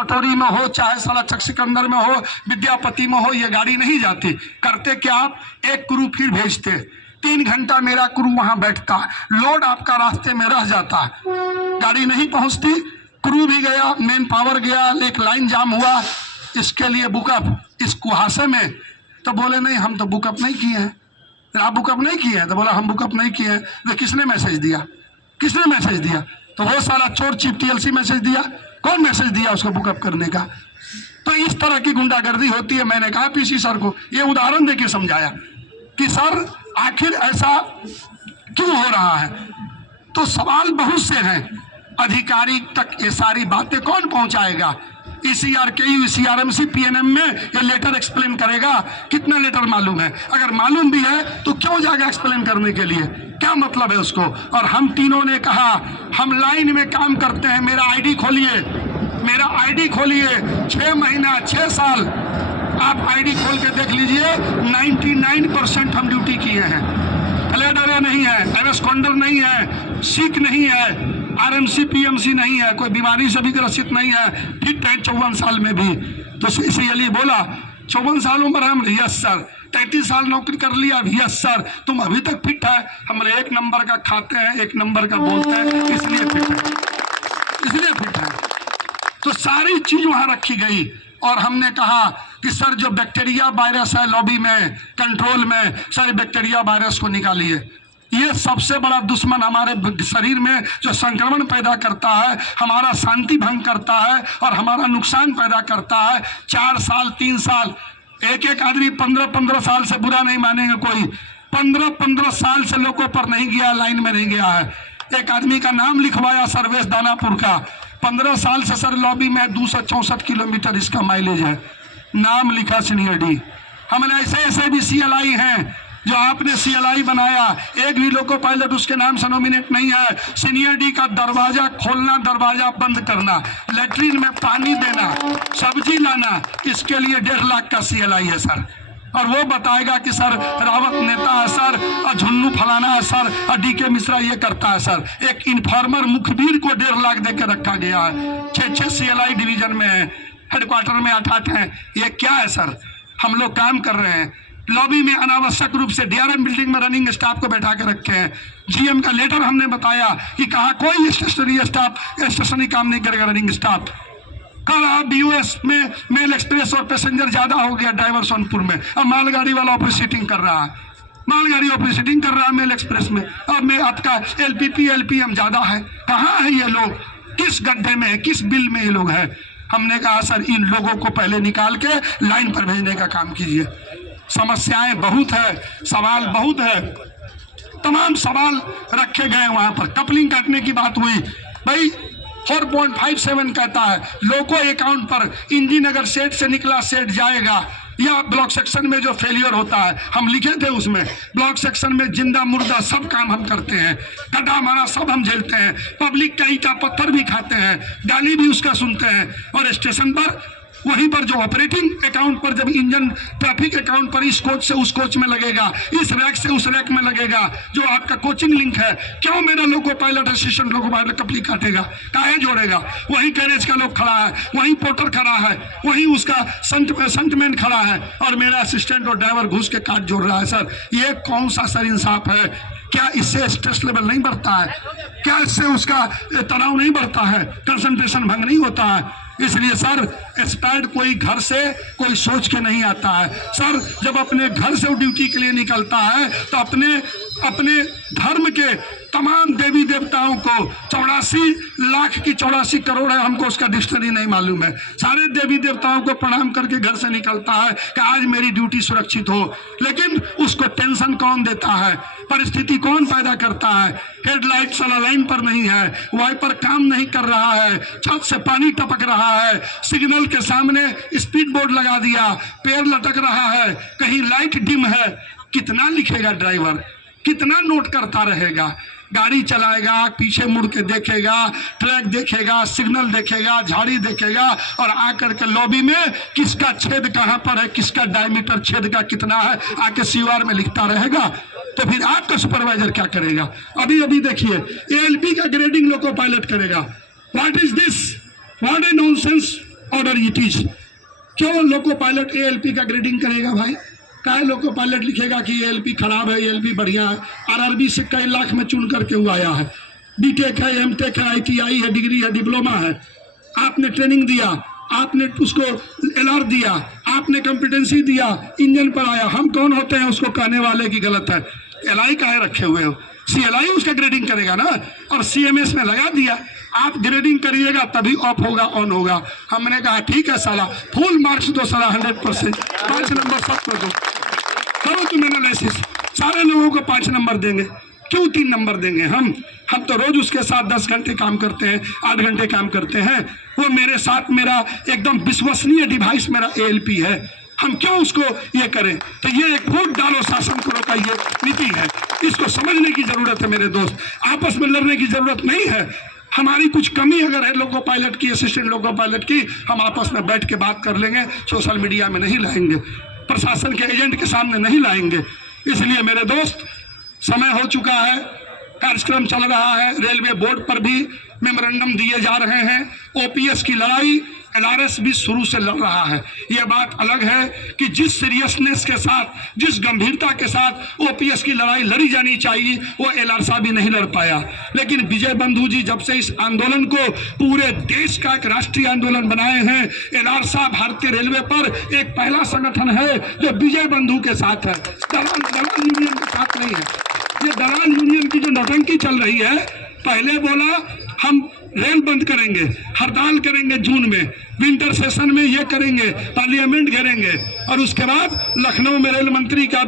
पटौरी में हो, चाहे साला चक सिकंदर में हो, विद्यापति में हो, ये गाड़ी नहीं जाती। करते क्या आप, एक क्रू फिर भेजते, 3 घंटा मेरा क्रू वहां बैठता, लोड आपका रास्ते में रह जाता, गाड़ी नहीं पहुंचती, क्रू भी गया, मेन पावर गया, एक लाइन जाम हुआ, इसके लिए बुकअप, इस कुहासे में। तो बोले नहीं हम तो बुकअप नहीं किए हैं। आप बुकअप नहीं किए हैं? तो बोला हम बुकअप नहीं किए हैं। तो किसने मैसेज दिया, किसने मैसेज दिया? तो वो सारा चोर चीफ टीएलसी मैसेज दिया। कौन मैसेज दिया उसको बुकअप करने का? तो इस तरह की गुंडागर्दी होती है। मैंने कहा पीसी सर को ये उदाहरण देके समझाया कि सर आखिर ऐसा क्यों हो रहा है। तो सवाल बहुत से हैं, अधिकारी तक ये सारी बातें कौन पहुंचाएगा? ECRKU, CRMC, PNM में ये लेटर एक्सप्लेन करेगा। कितना लेटर मालूम है? अगर मालूम भी है तो क्यों जाएगा एक्सप्लेन करने के लिए? क्या मतलब है उसको? और हम तीनों ने कहा हम लाइन में काम करते हैं, मेरा आईडी खोलिए, मेरा आईडी खोलिए। 6 महीना 6 साल आप आईडी खोल के देख लीजिए, 99% हम ड्यूटी किए हैं। फ्लेडर नहीं है, एवेस्कॉन्डर नहीं है, सिक नहीं है, RMC PMC नहीं है, कोई बीमारी से भी ग्रसित नहीं है, फिट है 54 साल में भी। तो इसीलिए बोला 54 साल उम्र है, हम यस सर। 33 साल नौकरी कर लिया, यस सर। तुम अभी तक फिट है? हमारे 1 नंबर का खाते हैं, 1 नंबर का बोलते हैं, इसलिए फिट है, इसलिए फिट है। तो सारी चीज वहां रखी गई और हमने कहा कि सर जो बैक्टीरिया वायरस है लॉबी में, कंट्रोल में, सर बैक्टीरिया वायरस को निकालिए। ये सबसे बड़ा दुश्मन हमारे शरीर में जो संक्रमण पैदा करता है, हमारा शांति भंग करता है और हमारा नुकसान पैदा करता है। 4 साल 3 साल, एक आदमी 15-15 साल से बुरा नहीं मानेंगे कोई, 15-15 साल से लोगों पर नहीं गया, लाइन में नहीं गया है। एक आदमी का नाम लिखवाया सर्वेश दानापुर का, 15 साल से सर लॉबी में 264 किलोमीटर इसका माइलेज है, नाम लिखा सीनियर डी। हमने ऐसे भी CLI हैं जो आपने CLI बनाया, एक भी लोको पायलट उसके नाम से नॉमिनेट नहीं है। सीनियर डी का दरवाजा खोलना, दरवाजा बंद करना, लेटरिन में पानी देना, सब्जी लाना, इसके लिए 1.5 लाख का CLI है सर। और वो बताएगा कि सर रावत नेता है सर, और झुन्नू फलाना है सर, और DK मिश्रा ये करता है सर। एक इन्फॉर्मर मुखबिर को 1.5 लाख दे के रखा गया है। 6 CLI डिवीजन में है, हेडक्वार्टर में 8 हैं। ये क्या है सर? हम लोग काम कर रहे हैं लॉबी में, अनावश्यक रूप से DRM बिल्डिंग में रनिंग स्टाफ को बैठा के रखे हैं। GM का लेटर हमने बताया कि कहा कोई स्टेशनरी स्टाफ स्टेशनरी काम नहीं करेगा, रनिंग स्टाफ। कल आप BOS में मेल एक्सप्रेस और पैसेंजर ज्यादा हो गया ड्राइवर सोनपुर में, अब मालगाड़ी वाला ऑफिस सीटिंग कर रहा है, मालगाड़ी ऑफिस सीटिंग कर रहा है मेल एक्सप्रेस में। अब में आपका LPP LPM ज्यादा है। कहाँ है ये लोग? किस गड्ढे में है, किस बिल में ये लोग है? हमने कहा सर इन लोगों को पहले निकाल के लाइन पर भेजने का काम कीजिए। समस्याएं बहुत है, सवाल बहुत है, तमाम सवाल रखे गए वहां पर। कपलिंग काटने की बात हुई, भाई 4.57 कहता है लोको अकाउंट पर इंजन अगर सेट से निकला सेट जाएगा, या ब्लॉक सेक्शन में जो फेलियर होता है, हम लिखे थे उसमें ब्लॉक सेक्शन में जिंदा मुर्दा सब काम हम करते हैं, गड्ढा मारा सब हम झेलते हैं, पब्लिक का ईटा पत्थर भी खाते हैं, गाली भी उसका सुनते हैं। और स्टेशन पर वहीं पर जो ऑपरेटिंग अकाउंट पर जब इंजन ट्रैफिक अकाउंट पर इस कोच से उस कोच में लगेगा, इस रैक से उस रैक में लगेगा, जो आपका कोचिंग लिंक है, क्यों मेरा loco pilot assistant loco pilot कपली काटेगा, काहे जोड़ेगा? वहीं कैरेज का लोग खड़ा है, वहीं पोर्टर खड़ा है, वहीं उसका संटमैन खड़ा है, और मेरा असिस्टेंट और ड्राइवर घुस के काट जोड़ रहा है। सर ये कौन सा सर इंसाफ है? क्या इससे स्ट्रेस लेवल नहीं बढ़ता है? क्या इससे उसका तनाव नहीं बढ़ता है? कंसंट्रेशन भंग नहीं होता है? इसलिए सर एक्सपर्ट कोई घर से कोई सोच के नहीं आता है। सर जब अपने घर से वो ड्यूटी के लिए निकलता है तो अपने धर्म के तमाम देवी देवताओं को 84 लाख की 84 करोड़ है, हमको उसका डिक्शनरी नहीं मालूम है, सारे देवी देवताओं को प्रणाम करके घर से निकलता है कि आज मेरी ड्यूटी सुरक्षित हो। लेकिन उसको टेंशन कौन देता है? परिस्थिति कौन पैदा करता है? हेडलाइट साला लाइन पर नहीं है, वाइपर काम नहीं कर रहा है, छत से पानी टपक रहा है, सिग्नल के सामने स्पीड बोर्ड लगा दिया, पैर लटक रहा है, कहीं लाइट डिम है। कितना लिखेगा ड्राइवर? कितना नोट करता रहेगा? गाड़ी चलाएगा, पीछे मुड़ के देखेगा, ट्रैक देखेगा, सिग्नल देखेगा, झाड़ी देखेगा, और आकर के लॉबी में किसका छेद कहाँ पर है, किसका डायमीटर छेद का कितना है, आके COR में लिखता रहेगा। तो फिर आपका सुपरवाइजर क्या करेगा? अभी देखिए ALP का ग्रेडिंग लोको पायलट करेगा। What is this? What A nonsense what ever it is. क्यों लोको पायलट ALP का ग्रेडिंग करेगा भाई? काहे लोको पायलट लिखेगा कि ALP खराब है, ALP बढ़िया है? RRB से कई लाख में चुन करके वो आया है। BTech है, MTech है, ITI है, डिग्री है, डिप्लोमा है। आपने ट्रेनिंग दिया, आपने उसको LR दिया, आपने कॉम्पिटेंसी दिया, इंजन पर आया। हम कौन होते हैं उसको कहने वाले की गलत है? LI काहे रखे हुए हो? CLI उसका ग्रेडिंग करेगा ना, और CMS में लगा दिया। आप ग्रेडिंग करिएगा तभी ऑफ होगा, ऑन होगा। हमने कहा ठीक है साला, फुल मार्क्स दो साला, 100%, 5 नंबर सबको दो, करो तुम एनालिसिस। सारे लोगों को 5 नंबर देंगे, क्यों 3 नंबर देंगे? हम तो रोज उसके साथ 10 घंटे काम करते हैं, 8 घंटे काम करते हैं। वो मेरे साथ, मेरा एकदम विश्वसनीय डिवाइस मेरा ALP है। हम क्यों उसको ये करें? तो ये एक वोट डालो शासन करो का ये नीति है। इसको समझने की जरूरत है मेरे दोस्त, आपस में लड़ने की जरूरत नहीं है। हमारी कुछ कमी अगर है लोको पायलट की, असिस्टेंट लोको पायलट की, हम आपस में बैठ के बात कर लेंगे, सोशल मीडिया में नहीं लाएंगे, प्रशासन के एजेंट के सामने नहीं लाएंगे। इसलिए मेरे दोस्त, समय हो चुका है, कार्यक्रम चल रहा है, रेलवे बोर्ड पर भी मेमोरेंडम दिए जा रहे हैं। OPS की लड़ाई LRS भी शुरू से लड़ रहा है। यह बात अलग है कि जिस सीरियसनेस के साथ, जिस गंभीरता के साथ OPS की लड़ाई लड़ी जानी चाहिए, वो LR साहब भी नहीं लड़ पाया। लेकिन विजय बंधु जी जब से इस आंदोलन को पूरे देश का एक राष्ट्रीय आंदोलन बनाए हैं, LR साहब भारतीय रेलवे पर एक पहला संगठन है जो विजय बंधु के साथ है, दलाल यूनियन के साथ नहीं है। ये दलाल यूनियन की जो नौटंकी चल रही है, पहले बोला हम रेल बंद करेंगे, हड़ताल करेंगे जून में, विंटर सेशन में ये करेंगे, पार्लियामेंट घेरेंगे, और उसके बाद लखनऊ में रेल मंत्री का